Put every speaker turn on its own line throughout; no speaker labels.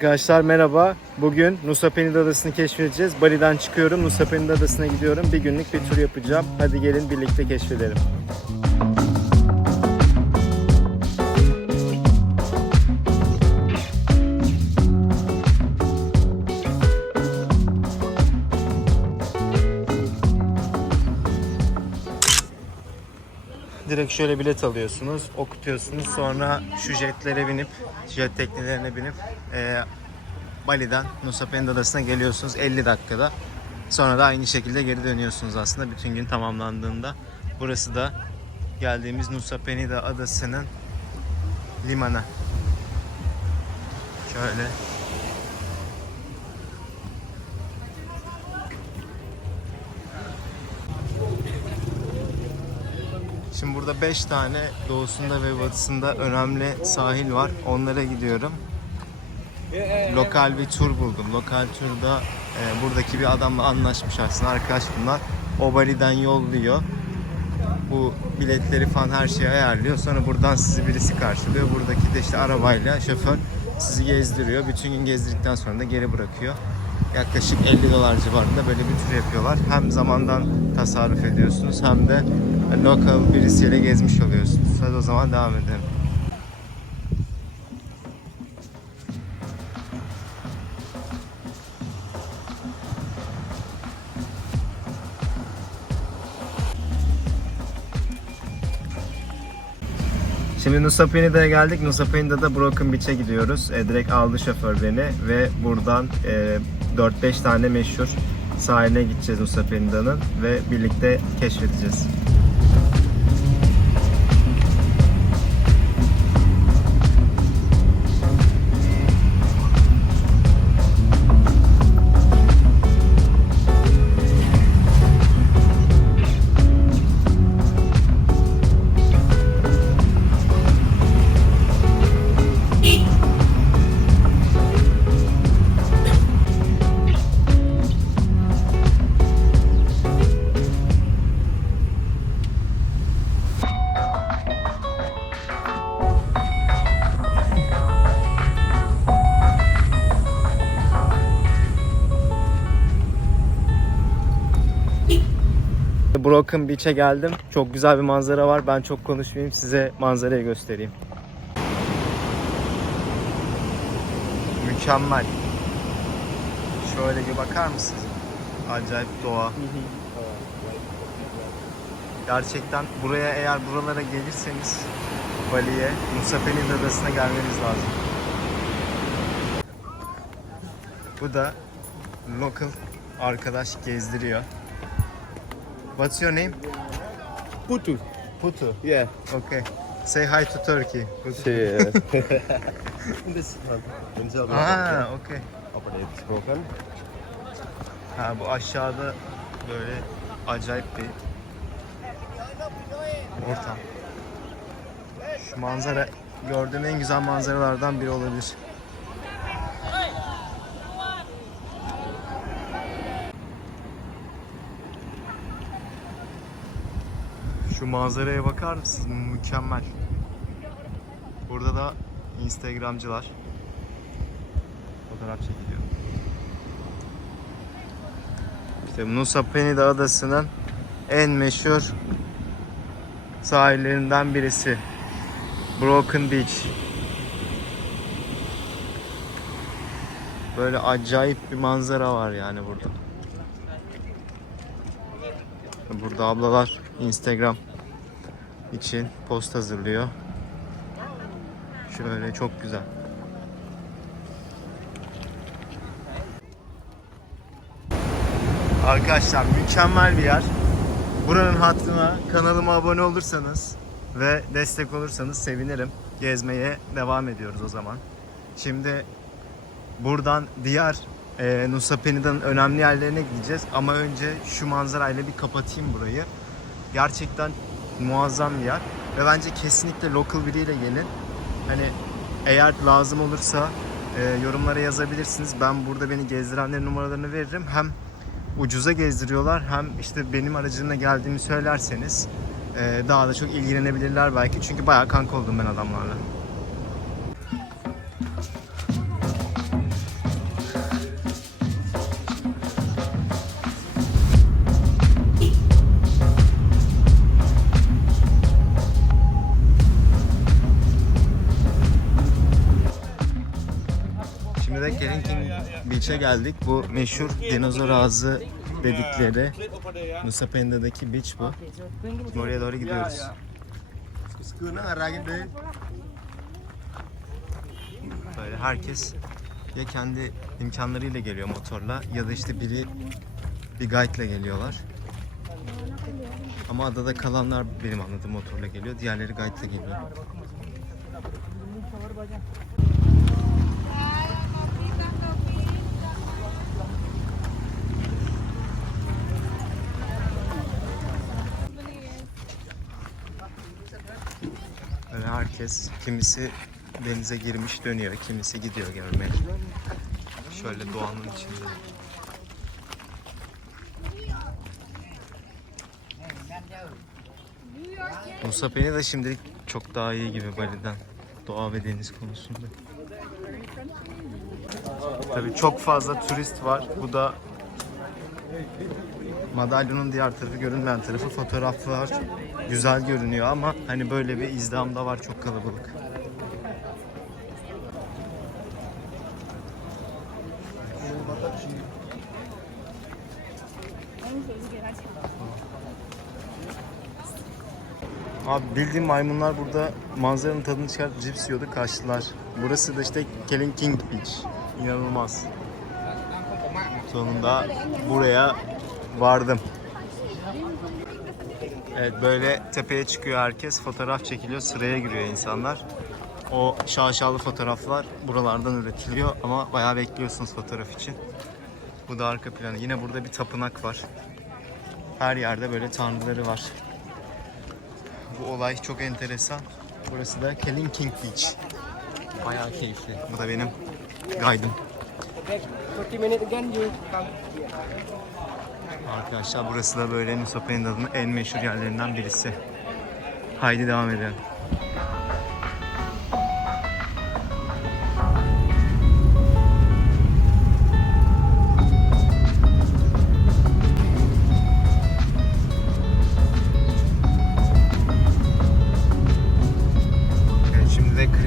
Arkadaşlar merhaba. Bugün Nusa Penida Adası'nı keşfedeceğiz. Bali'den çıkıyorum. Nusa Penida Adası'na gidiyorum. Bir günlük bir tur yapacağım. Hadi gelin birlikte keşfedelim. Direkt şöyle bilet alıyorsunuz, okutuyorsunuz. Sonra şu jetlere binip, jet teknelerine binip eee Bali'den Nusa Penida Adası'na geliyorsunuz 50 dakikada. Sonra da aynı şekilde geri dönüyorsunuz aslında bütün gün tamamlandığında. Burası da geldiğimiz Nusa Penida Adası'nın limanı. Şöyle. Şimdi burada 5 tane doğusunda ve batısında önemli sahil var. Onlara gidiyorum lokal bir tur buldum. Lokal turda e, buradaki bir adamla anlaşmış aslında arkadaş bunlar. O Bali'den yolluyor. Bu biletleri falan her şeyi ayarlıyor. Sonra buradan sizi birisi karşılıyor. Buradaki de işte arabayla şoför sizi gezdiriyor. Bütün gün gezdirdikten sonra da geri bırakıyor. Yaklaşık 50 dolar civarında böyle bir tur yapıyorlar. Hem zamandan tasarruf ediyorsunuz hem de lokal birisiyle gezmiş oluyorsunuz. Hadi o zaman devam edelim. Şimdi Nusa Penida'ya geldik. Nusa Penida'da Broken Beach'e gidiyoruz. E, direkt aldı şoför beni ve buradan e, 4-5 tane meşhur sahiline gideceğiz Nusa Penida'nın ve birlikte keşfedeceğiz. Broken Beach'e geldim. Çok güzel bir manzara var. Ben çok konuşmayayım. Size manzarayı göstereyim. Mükemmel. Şöyle bir bakar mısınız? Acayip doğa. Gerçekten buraya eğer buralara gelirseniz Bali'ye, Nusa Penida Adası'na gelmeniz lazım. Bu da local arkadaş gezdiriyor. What's your name?
Putu.
Putu.
Yeah.
Okay. Say hi to Turkey. Putu.
Yeah. this one.
Aa, okay.
Open it's broken.
Ha bu aşağıda böyle acayip bir ortam. Şu manzara gördüğüm en güzel manzaralardan biri olabilir. Şu manzaraya bakar mısınız? Mükemmel. Burada da Instagramcılar fotoğraf çekiliyor. İşte Nusa Penida Adası'nın en meşhur sahillerinden birisi. Broken Beach. Böyle acayip bir manzara var yani burada. Burada ablalar Instagram için post hazırlıyor. Şöyle çok güzel. Arkadaşlar mükemmel bir yer. Buranın hattına kanalıma abone olursanız ve destek olursanız sevinirim. Gezmeye devam ediyoruz o zaman. Şimdi buradan diğer e, Nusa Penida'nın önemli yerlerine gideceğiz. Ama önce şu manzarayla bir kapatayım burayı. Gerçekten muazzam bir yer. Ve bence kesinlikle local biriyle gelin. Hani eğer lazım olursa e, yorumlara yazabilirsiniz. Ben burada beni gezdirenlerin numaralarını veririm. Hem ucuza gezdiriyorlar hem işte benim aracımla geldiğimi söylerseniz e, daha da çok ilgilenebilirler belki. Çünkü bayağı kanka oldum ben adamlarla. Beach'e geldik. Bu meşhur dinozor ağzı dedikleri Nusa Penda'daki beach bu. Şimdi oraya doğru gidiyoruz. Böyle herkes ya kendi imkanlarıyla geliyor motorla ya da işte biri bir guide ile geliyorlar. Ama adada kalanlar benim anladığım motorla geliyor. Diğerleri guide ile geliyor. Herkes kimisi denize girmiş dönüyor, kimisi gidiyor görmeye. Şöyle doğanın içinde. Musa Peni de şimdilik çok daha iyi gibi Bali'den. Doğa ve deniz konusunda. Tabii çok fazla turist var. Bu da madalyonun diğer tarafı görünmeyen tarafı fotoğraflar güzel görünüyor ama hani böyle bir izdiham da var çok kalabalık. Abi bildiğim maymunlar burada manzaranın tadını çıkartıp cips yiyordu kaçtılar. Burası da işte Kelen King Beach. İnanılmaz. Sonunda buraya vardım. Evet böyle tepeye çıkıyor herkes. Fotoğraf çekiliyor. Sıraya giriyor insanlar. O şaşalı fotoğraflar buralardan üretiliyor ama bayağı bekliyorsunuz fotoğraf için. Bu da arka planı. Yine burada bir tapınak var. Her yerde böyle tanrıları var. Bu olay çok enteresan. Burası da Kelin Beach. Bayağı keyifli. Bu da benim guide'ım.
Okay, 40 minutes again, you come.
Arkadaşlar burası da böyle Nusa Penida'nın en meşhur yerlerinden birisi. Haydi devam edelim.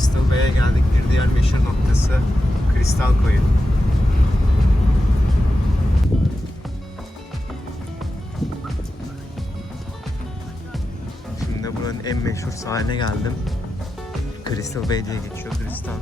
Crystal Bay'e geldik. Bir diğer meşhur noktası Kristal Koyu. Meşhur sahiline geldim. Crystal Bay diye geçiyor. Kristal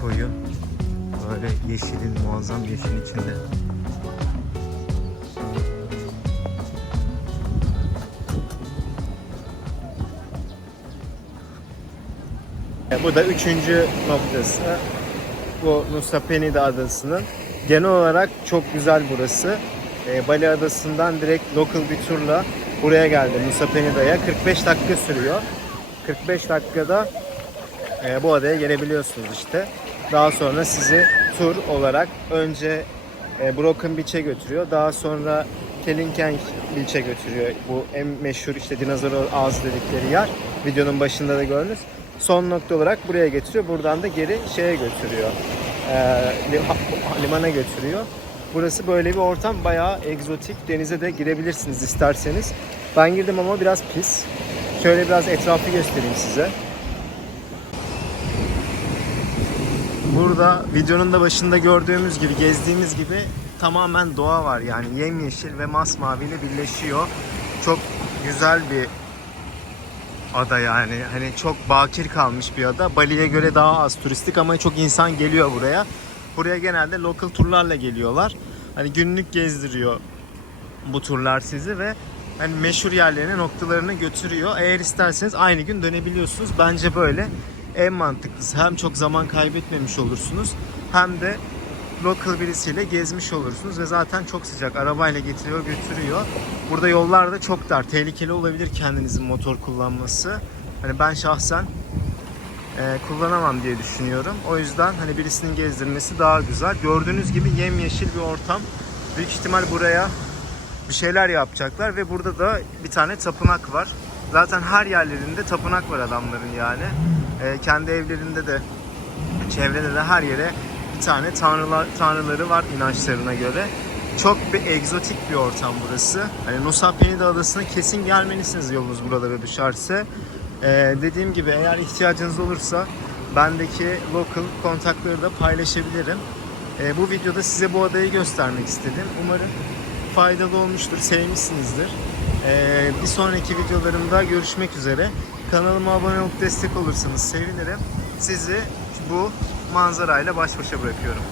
koyu. Böyle yeşilin, muazzam yeşilin içinde. E, Bu da üçüncü noktası. Bu Nusa Penida adasının. Genel olarak çok güzel burası. E, Bali adasından direkt local bir turla buraya geldim Nusa Penida'ya. 45 dakika sürüyor. 45 dakikada e, bu adaya gelebiliyorsunuz işte. Daha sonra sizi tur olarak önce e, Broken Beach'e götürüyor. Daha sonra Kelinkeng Beach'e götürüyor. Bu en meşhur işte dinozor ağzı dedikleri yer. Videonun başında da gördünüz. Son nokta olarak buraya getiriyor. Buradan da geri şeye götürüyor. E, lim- limana götürüyor. Burası böyle bir ortam. Bayağı egzotik. Denize de girebilirsiniz isterseniz. Ben girdim ama biraz pis. Şöyle biraz etrafı göstereyim size. Burada videonun da başında gördüğümüz gibi, gezdiğimiz gibi tamamen doğa var. Yani yemyeşil ve masmavi ile birleşiyor. Çok güzel bir ada yani. Hani çok bakir kalmış bir ada. Bali'ye göre daha az turistik ama çok insan geliyor buraya. Buraya genelde local turlarla geliyorlar. Hani günlük gezdiriyor bu turlar sizi ve hani meşhur yerlerine noktalarını götürüyor. Eğer isterseniz aynı gün dönebiliyorsunuz. Bence böyle en mantıklısı. Hem çok zaman kaybetmemiş olursunuz hem de local birisiyle gezmiş olursunuz ve zaten çok sıcak. Arabayla getiriyor, götürüyor. Burada yollar da çok dar. Tehlikeli olabilir kendinizin motor kullanması. Hani ben şahsen e, kullanamam diye düşünüyorum. O yüzden hani birisinin gezdirmesi daha güzel. Gördüğünüz gibi yemyeşil bir ortam. Büyük ihtimal buraya bir şeyler yapacaklar ve burada da bir tane tapınak var. Zaten her yerlerinde tapınak var adamların yani. E, kendi evlerinde de çevrede de her yere bir tane tanrılar, tanrıları var inançlarına göre. Çok bir egzotik bir ortam burası. Hani Nusa Penida adasına kesin gelmelisiniz yolunuz buralara düşerse. Ee, dediğim gibi eğer ihtiyacınız olursa bendeki local kontakları da paylaşabilirim. E, bu videoda size bu adayı göstermek istedim. Umarım faydalı olmuştur, sevmişsinizdir. E, bir sonraki videolarımda görüşmek üzere. Kanalıma abone olup destek olursanız sevinirim. Sizi bu manzarayla baş başa bırakıyorum.